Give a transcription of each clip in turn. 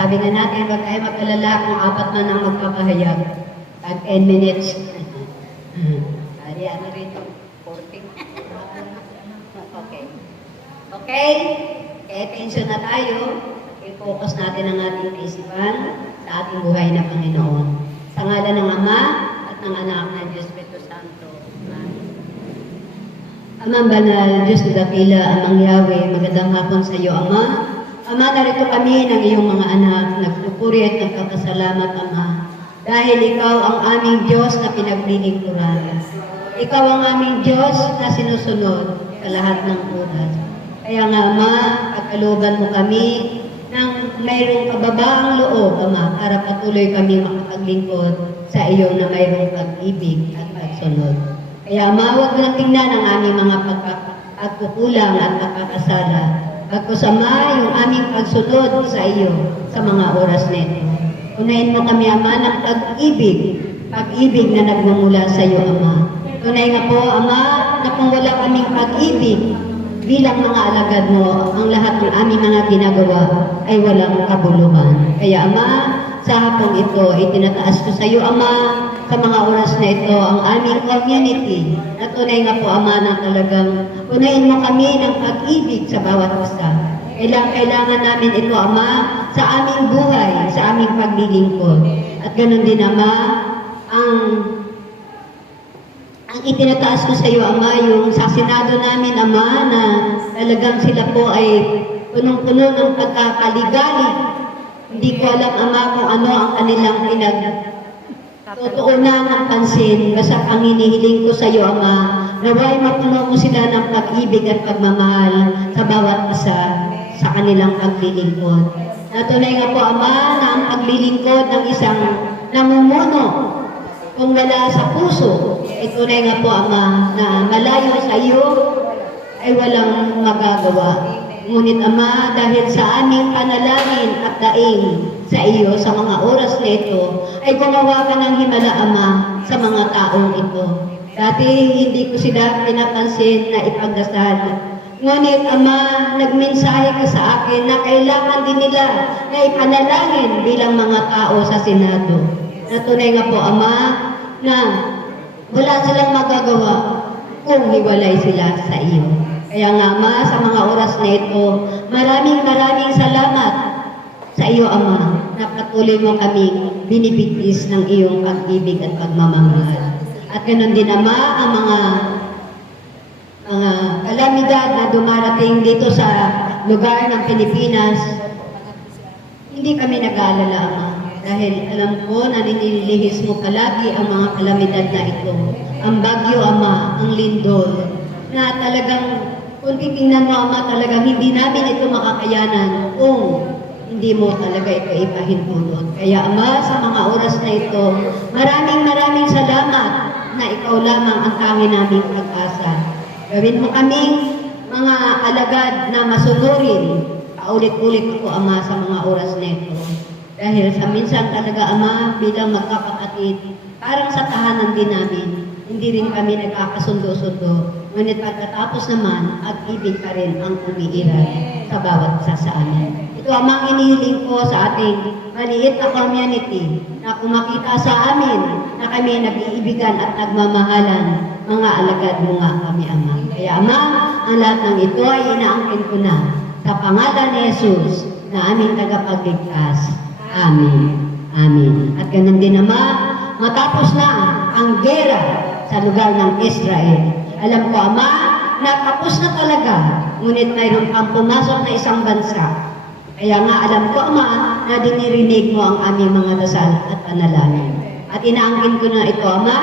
sabi nga natin, wag kayo mag-alala kung 4 man ang magpapahayag. Tag 10 minutes. Ari, ano rito? 40. Okay. Okay? Kaya attention na tayo. I-focus natin ang ating kaisipan sa ating buhay na Panginoon. Sa ngalan ng Ama at ng Anak ng Diyos Espiritu Santo. Amen. Amang banal, Diyos na dakila, Amang Yahweh, magandang hapon sa iyo, Ama. Ama, narito kami ng iyong mga anak, nagpupuri at nagpapasalamat, Ama. Dahil ikaw ang aming Diyos na pinaglilingkuran. Ikaw ang aming Diyos na sinusunod sa lahat ng oras. Kaya nga, Ama, pagkalooban mo kami ng mayroong kababaang loob, Ama, para patuloy kami makapaglingkod sa iyo na mayroong pag-ibig at pagsunod. Kaya, Ama, huwag mo na tingnan ang aming mga pagkukulang at pagkakasala. Bagkus, Ama, yung aming pagsunod sa iyo sa mga oras nito. Unahin mo kami, Ama, ng pag-ibig na nagmumula sa iyo, Ama. Tunay nga po, Ama, na kung wala kaming pag-ibig bilang mga alagad mo, ang lahat ng aming mga ginagawa ay walang kabuluhan. Kaya, Ama, sa hapong ito, itinataas ko sa iyo, Ama, sa mga oras na ito, ang aming community. Na tunay nga po, Ama, na talagang unahin mo kami ng pag-ibig sa bawat isa. Kailangan namin ito, Ama, sa aming buhay, sa aming paglilingkod. At ganoon din, Ama, ang itinataas ko sa iyo, Ama, yung sa Senado namin, Ama, na talagang sila po ay punong-puno ng pagkakaligali. Hindi ko alam, Ama, kung ano ang kanilang tutuunan ng pansin. Basta ang hinihiling ko sa iyo, Ama, naway mapuno mo sila ng pag-ibig at pagmamahal sa bawat isa sa kanilang paglilingkod. Natunay nga po, Ama, na ang paglilingkod ng isang namumuno, kung wala sa puso, tunay nga po, Ama, na malayo sa iyo ay walang magagawa. Ngunit, Ama, dahil sa aming panalangin at daing sa iyo sa mga oras na ito, ay gumawa ka ng himala, Ama, sa mga taong ito. Dati hindi ko sila pinapansin na ipagdasal. Ngunit, Ama, nagmensahe ka sa akin na kailangan din nila na ipanalangin bilang mga tao sa Senado. Natunay nga po, Ama, na wala silang magagawa kung hiwalay sila sa iyo. Kaya nga, Ama, sa mga oras na ito, maraming salamat sa iyo, Ama, na patuloy mo kaming binibigtis ng iyong pag-ibig at pagmamahal. At ganoon din, Ama, ang mga kalamidad na dumarating dito sa lugar ng Pilipinas, hindi kami nag-aalala, Ama. Dahil alam ko na nililihis mo palagi ang mga kalamidad na ito. Ang bagyo, Ama, ang lindol, na talagang, kung titingnan mo, Ama, talagang hindi namin ito makakayanan kung hindi mo talaga ito ipahintulot. Kaya, Ama, sa mga oras na ito, maraming salamat na ikaw lamang ang tanging naming pag-asa. Gawin mo kaming mga alagad na masunurin. Paulit-ulit ko, Ama, sa mga oras na ito. Dahil sa minsan talaga, Ama, bilang magkakapatid, parang sa tahanan din namin, hindi rin kami nagkakasundo-sundo. Ngunit pagkatapos naman, pag-ibig pa rin ang umiiral sa bawat isa sa amin. Ito ang inihiling ko sa ating maliit na community na kung makita sa amin na kami nag-iibigan at nagmamahalan, mga alagad mo nga kami, Ama. Kaya, Ama, ang lahat ng ito ay inaangkin ko na sa pangalan ni Jesus na aming tagapagligtas. Amen. Amen. At ganun din, Ama, matapos na ang gera sa lugar ng Israel. Alam ko, Ama, na tapos na talaga, ngunit mayroon pang pumasok na isang bansa. Kaya nga, alam ko, Ama, na dinirinig mo ang aming mga dasal at panalangin. At inaangkin ko na ito, Ama,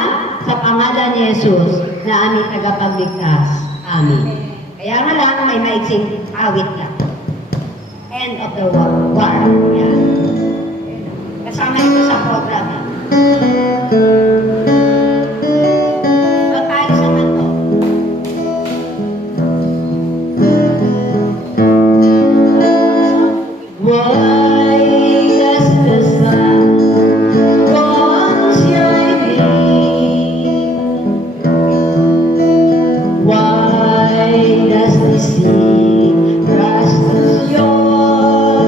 sa pangalan ni Jesus na aming tagapagligtas. Amen. Kaya nga lang, may maiksing awit lang. End of the war. Yan. Kasama ito sa program. Pagpalis naman to. Why does the sun go on shining? Why does the sea rush to shore?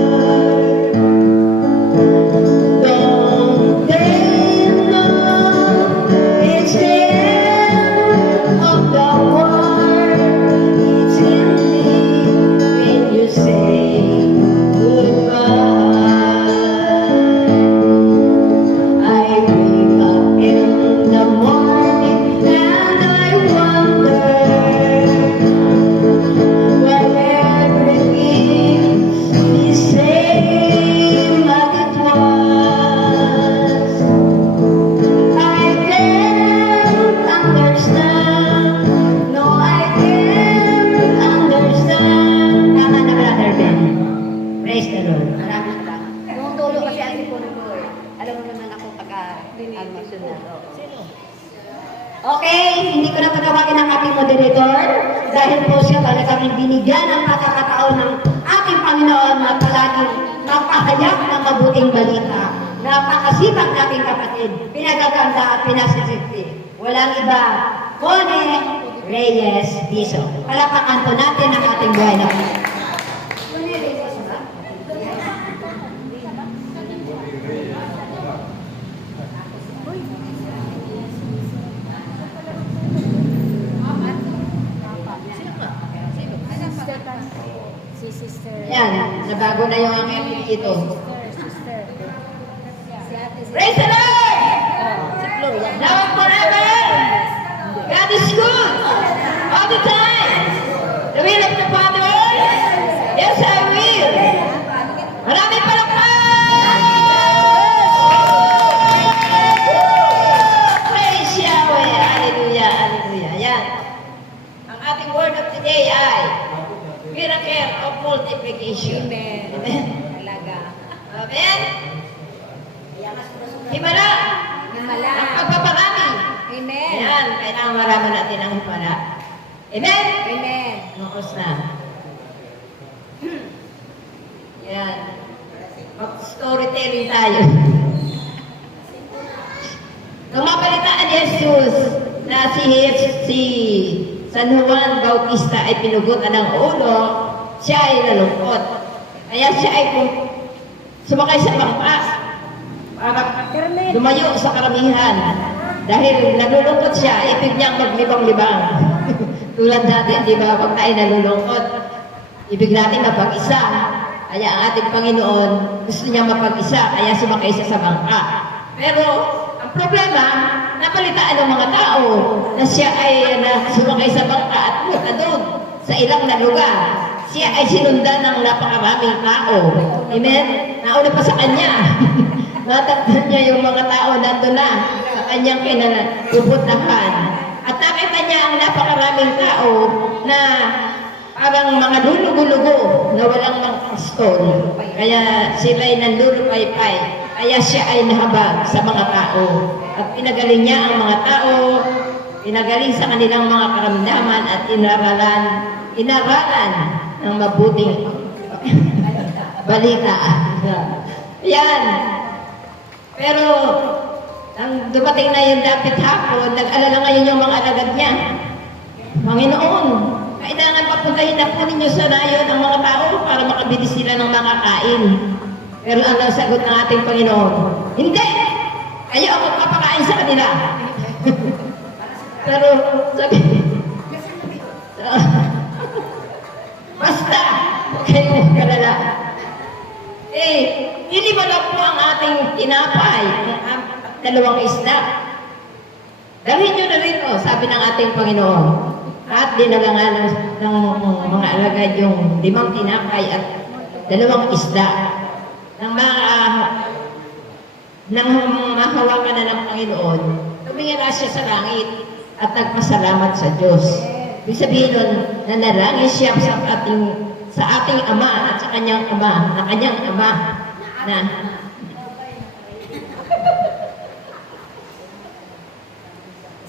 Lord. Maraming salamat. Tumutulo kasi ang sipon ko eh. Alam mo naman ako pagka-almasyonado. Okay, hindi ko na patawagin ang ating moderator dahil po siya talagang binigyan ng pagkakataon ng ating Panginoon na palaging mapahayag ng mabuting balita. Napakasipag nating kapatid, pinagaganda at pinasisipti. Walang iba, Cone Reyes Biso. Palapakan po natin ang ating buhay na kapatid. Si Sister. Yan, nabago na yung aking dito. Sister. Si Ate. Praise the Lord! Si Flo. Now and forever! God is good! All the time! The will of the Father? Yes, I will! Maraming palakpak! Praise Yahweh! Hallelujah! Hallelujah! Yan. Ang ating word of today ay miracle of multiplication. Amen. Talaga. Amen. Himala. Himala. Ang pagpaparami. Amen. Ayan, kailangan marami natin ang himala. Amen. Amen. Nukos na. Yan. Storytelling tayo. Nung mapalitaan ni Jesus na si San Juan Bautista ay pinugutan ng ulo, siya ay nalungkot. Kaya siya ay sumakay sa bangkas para lumayo sa karamihan. Dahil nalulungkot siya, ibig niyang maglibang-libang. Tulad natin, di ba, pag tayo nalulungkot, ibig natin mapag-isa. Kaya ang ating Panginoon, gusto niya mapag-isa, kaya sumakay siya sa bangka. Pero, ang problema, napalitaan ng mga tao na siya ay sumakay sa bangka at punta doon sa ilang na lugar. Siya ay sinundan ng napakaraming tao. Amen? Nauna pa sa kanya. Nataktan niya yung mga tao nandun na sa kanyang pinupuntahan. At nakita niya ang napakaraming tao na parang mga lulugo-lugo na walang mga pastol. Kaya sila ay nandulupay-pay. Kaya siya ay nahabag sa mga tao. At pinagaling niya ang mga tao, pinagaling sa kanilang mga karamdaman at inaralan ng mabuting balita. Yan. Pero, nang dumating na yung dapit hapon, nag-alala ngayon yung mga alagad niya. Panginoon, kailangan papuntahin na po ninyo sa nayon ang mga tao para makabili sila ng mga kain. Pero ang sagot ng ating Panginoon, hindi! Kayo ang magpapakain sa kanila. Pero, sabi, basta, huwag kayong magkalala. Hindi ba lang po ang ating tinapay, ang 2 isda? Dalhin nyo na rin, sabi ng ating Panginoon. At dinala nga ng mga alagad yung 5 tinapay at 2 isda. Nang mahawakan na ng Panginoon, tumingin na siya sa langit at nagpasalamat sa Diyos. Ibig sabihin nun, nanalangin siya sa ating Ama at sa kanyang Ama, na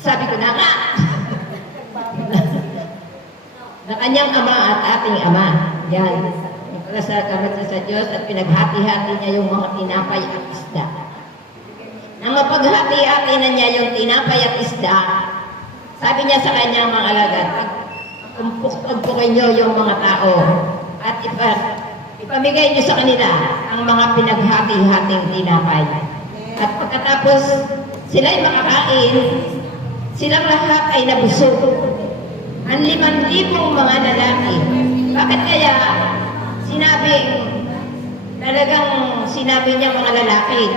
sabi ko na nga, na kanyang Ama at ating Ama. Yan. Nagpasalamat siya sa Diyos at pinaghati-hati niya yung mga tinapay at isda. Nang mapaghati-hati na niya yung tinapay at isda, sabi niya sa kanyang mga alagad, pagpumpukin niyo yung mga tao at ipamigay niyo sa kanila ang mga pinaghati-hating tinapay. At pagkatapos sila'y makakain, silang lahat ay nabusog. Ang 5,000 mga lalaki. Bakit kaya sinabi niya mga lalaki,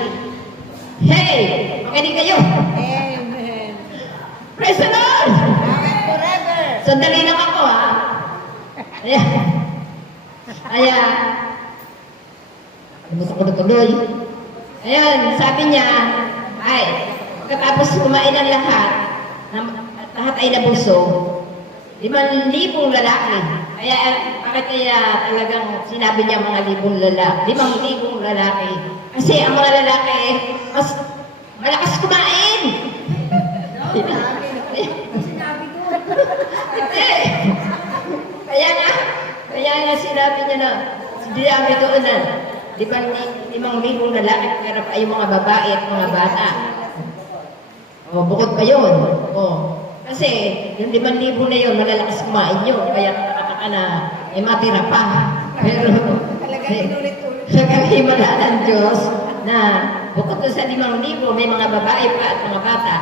hey, makinig kayo. Amen. Praise the Lord! Forever. Sandali lang ako, ha? Ayan. Tuloy. Ayan, sabi niya, ay, pagkatapos kumain ang lahat ay nabusog, 5,000 lalaki Kaya bakit kaya talagang sinabi niya mga 5,000 lalaki? Kasi ang mga lalaki, mas malakas kumain. Sinabi ko. Hindi. Kaya nga sinabi niya na, sinabi doon na, 5,000 lalaki, pero pa yung mga babae at mga bata. O, bukod pa yun. O, kasi yung 5,000 na yun, malalakas kumain yun. Kaya nakataka na, matira pa. Pero, Talagang inulit-ulit. sa kahimalaan ng Diyos na bukod doon sa 5,000, may mga babae pa at mga bata,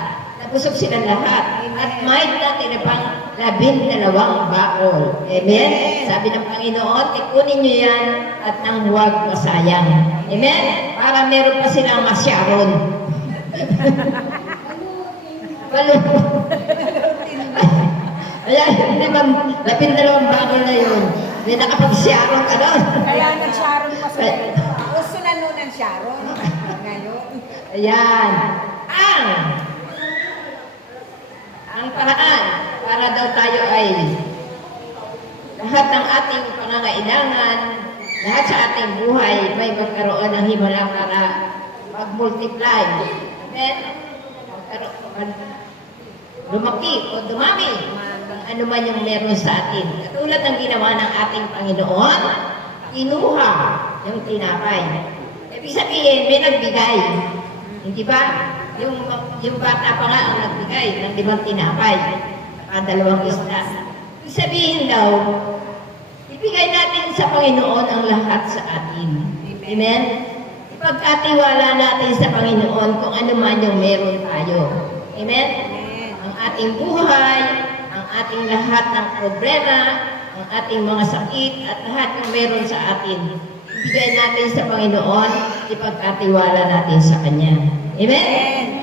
nabusog silang lahat. At may natin na pang 12 bakol. Amen? Sabi ng Panginoon, ikunin niyo yan at nang huwag masayang. Amen? Para meron pa silang masyaron. Ayan, 12 bakol na yun. May nakapag-sharon ka doon. Kaya nag-Sharon pa sila. Gusto na nun ng Sharon. Ngayon. Ayan. Ang paraan para daw tayo ay lahat ng ating pangangailangan, lahat sa ating buhay may magkaroon ng himala para mag-multiply. Amen? Lumaki o dumami kung ano man yung meron sa atin. Katulad ng ginawa ng ating Panginoon, kinuha yung tinapay. Ibig sabihin, may nagbigay. Hindi ba? Yung bata pa nga ang nagbigay ng 5 tinapay at 2 isda. Ibig sabihin daw, ibigay natin sa Panginoon ang lahat sa atin. Amen? Ipagkatiwala natin sa Panginoon kung ano man yung meron tayo. Amen? Ang ating buhay, ang ating lahat ng problema, ang ating mga sakit at lahat ng meron sa atin. Ibigay natin sa Panginoon, ipagkatiwala natin sa Kanya. Amen?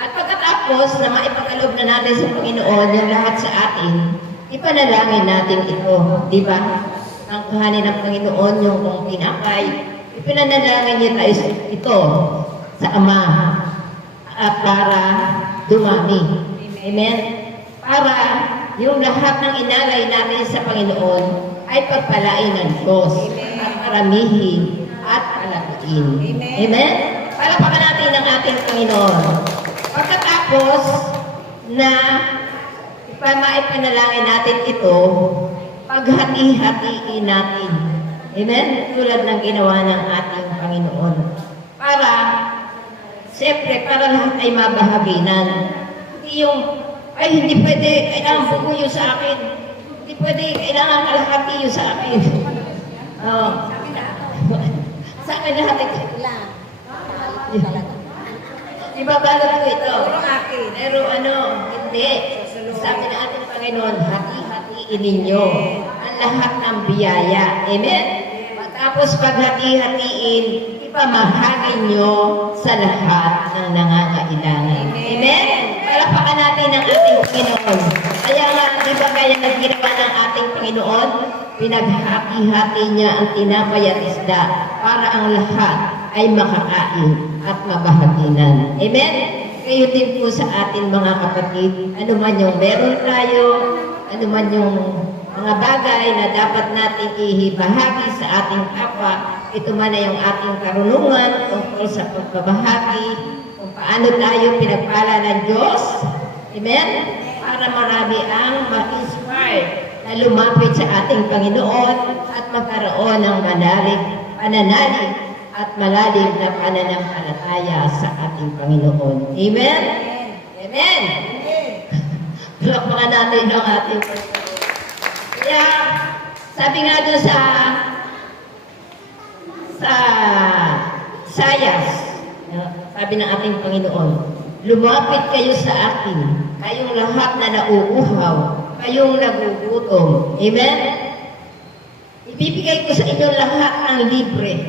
At pagkatapos na maipagkaloob na natin sa Panginoon yung lahat sa atin, ipanalangin natin ito. Di ba? Ang kuhanin ng Panginoon yung kung tinapay, ipinanalangin niya tayo ito sa Ama para dumami. Amen? Para yung lahat ng inalay natin sa Panginoon ay pagpalain ng Diyos at paramihin at palaguin. Amen? Palapakan natin ang ating Panginoon. Pagkatapos na maipanalangin natin ito, paghati-hatiin natin. Amen? Tulad ng ginawa ng ating Panginoon. Para, siyempre, para lahat ay mabahaginan. Hindi yung, ay hindi pwede, kailangan buo yun sa akin. Hindi pwede, kailangan kalahati yun sa akin. Sa akin lahat ito. Ibabalot ko ito. Pero hindi. Sabi ng ating Panginoon, hati-hatiin ninyo ang lahat ng biyaya. Amen? Tapos paghati-hatiin, ipamahagi nyo sa lahat ng nangangailangan. Amen? Palapakan natin ang ating Panginoon. Kaya nga, di ba kaya nagginawa ng ating Panginoon? Pinaghati-hati niya ang tinapay at isda para ang lahat ay makakain at mabahaginan. Amen? Kayo din po sa atin mga kapatid, ano man yung meron tayo, ano man yung mga bagay na dapat natin ihibahagi sa ating kapwa, ito man ay yung ating karunungan tungkol sa pagbabahagi, kung paano tayo pinagpala ng Diyos. Amen? Para marami ang ma-inspire na lumapit sa ating Panginoon at magkaroon ng pananalig at malalim na pananampalataya sa ating Panginoon. Amen? Amen? Palakpakan natin ang ating Panginoon. Kaya, sabi nga doon sa Sayas, sabi ng ating Panginoon, lumapit kayo sa akin, kayong lahat na nauuhaw, kayong nagugutom. Amen? Ibibigay ko sa inyo lahat ng libre.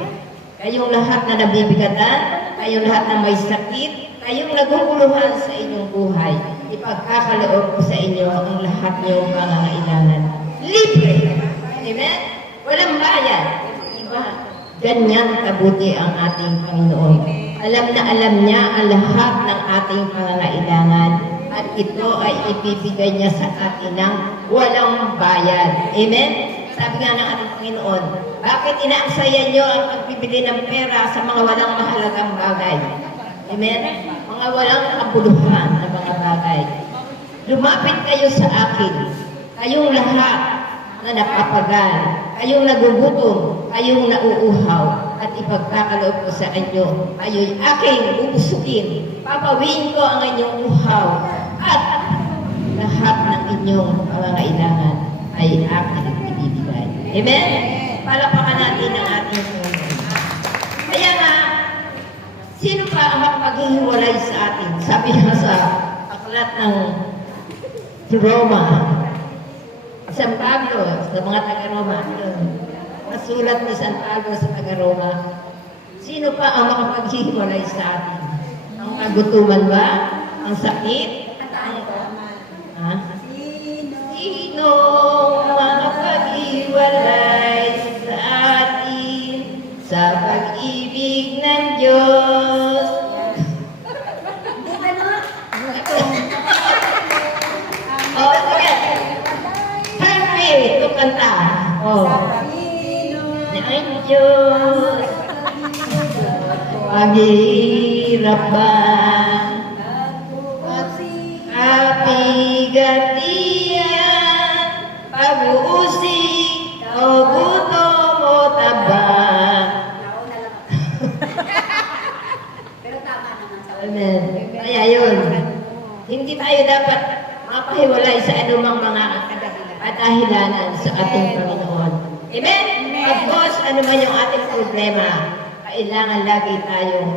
Kayong lahat na nabibigatan, kayong lahat na may sakit, kayong naguguluhan sa inyong buhay, ipagkakaloob ko sa inyo ang lahat niyong pangangailangan. Libre! Amen? Walang bayad. Diba? Ganyan kabuti ang ating Panginoon. Alam na alam niya ang lahat ng ating pangangailangan at ito ay ibibigay niya sa atin ng walang bayad. Amen? Sabi nga ng ating Panginoon, bakit inaaksaya nyo ang pagbibili ng pera sa mga walang mahalagang bagay? Amen? Mga walang kabuluhan na mga bagay. Lumapit kayo sa akin, kayong lahat na napapagal, kayong nagugutom, kayong nauuhaw, at ipagkakaloob ko sa inyo, kayo'y aking bubusukin, papawiin ko ang inyong uhaw, at lahat ng inyong pangangailangan ay aking ibibigay. Amen? Palapakan natin ang ating Panginoon. Kaya nga, sino pa ang makapaghihiwalay sa atin? Sabi nga sa aklat ng Roma, San Pablo, sa mga taga-Roma, masulat ni San Pablo sa taga-Roma, sino pa ang makapaghihiwalay sa atin? Ang kagutuman ba? Ang sakit? Ha? Sino makapaghiwalay sa atin sa pag-ibig ng Diyos? Oh, sige. Happy! Ito kanta. Oh. Ng Diyos. Paghihirap ba? Kapigatian, pag-uusig, o gutom o taba. Pero tama naman sa Amen. Kaya yun, hindi tayo dapat mapahiwalay sa anumang mga kadahilanan sa ating Panginoon. Amen? Of course, ano man yung ating problema, kailangan lagi tayong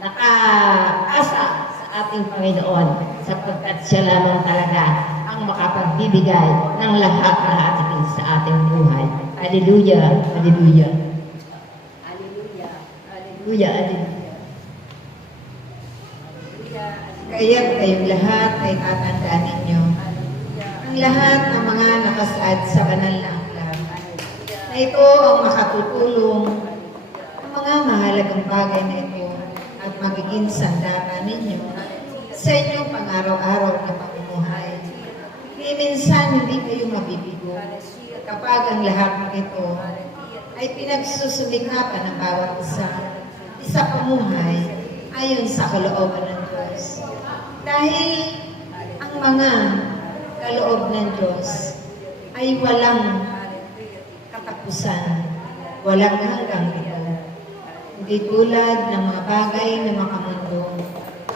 nakaasa sa ating Panginoon sapagkat siya lamang talaga ang makapagbibigay ng lahat na atin sa ating buhay. Hallelujah! Hallelujah! Hallelujah. Hallelujah! Hallelujah! Kaya kayong lahat ay tatandaan ninyo ang lahat ng mga nakasaad sa banal na aklat na ito ang makatutulong ang mga mahalagang bagay na ito at magiging sandakan ninyo sa inyong pang-araw-araw na pamumuhay. Hindi minsan hindi kayo mabibigo kapag ang lahat ng ito ay pinagsusumikapan ng bawat isa pamuhay ayon sa kalooban ng Diyos. Dahil ang mga kaloob ng Diyos ay walang katapusan, walang hanggang ito. Hindi tulad ng mga bagay na makamundo.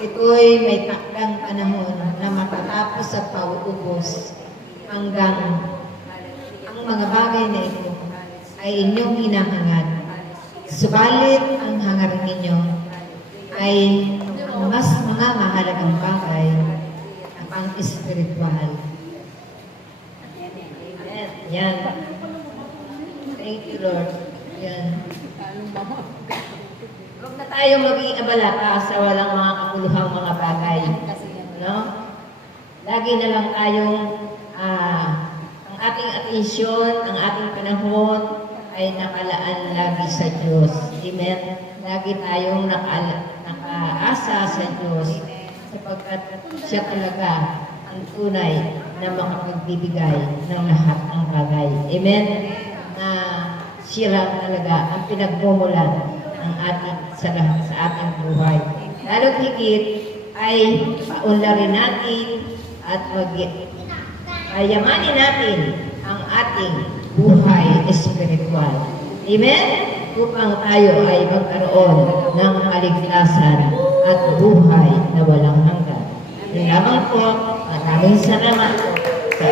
Ito'y may takdang panahon na matatapos at pauubos hanggang ang mga bagay na ito ay inyong hinahangad. Subalit ang hangarin ninyo ay ang mas mga mahalagang bagay na pang-espiritual. Amen. Yan. Thank you, Lord. Yan. Huwag na tayo maging abalata sa walang mga kapuluhang mga bagay. No? Lagi na lang tayong ang ating atensyon, ang ating panahon ay nakalaan lagi sa Diyos. Amen? Lagi tayong nakaasa sa Diyos sapagkat siya talaga ang tunay na makapagbibigay ng lahat ng bagay. Amen? Na siya lang talaga ang pinagmumulan ng ating sa ating buhay. Lalo't higit ay paunlarin natin at payamanin natin ang ating buhay espiritual. Amen? Upang tayo ay magkaroon ng kaligtasan at buhay na walang hanggan. Yun lamang po, maraming salamat po sa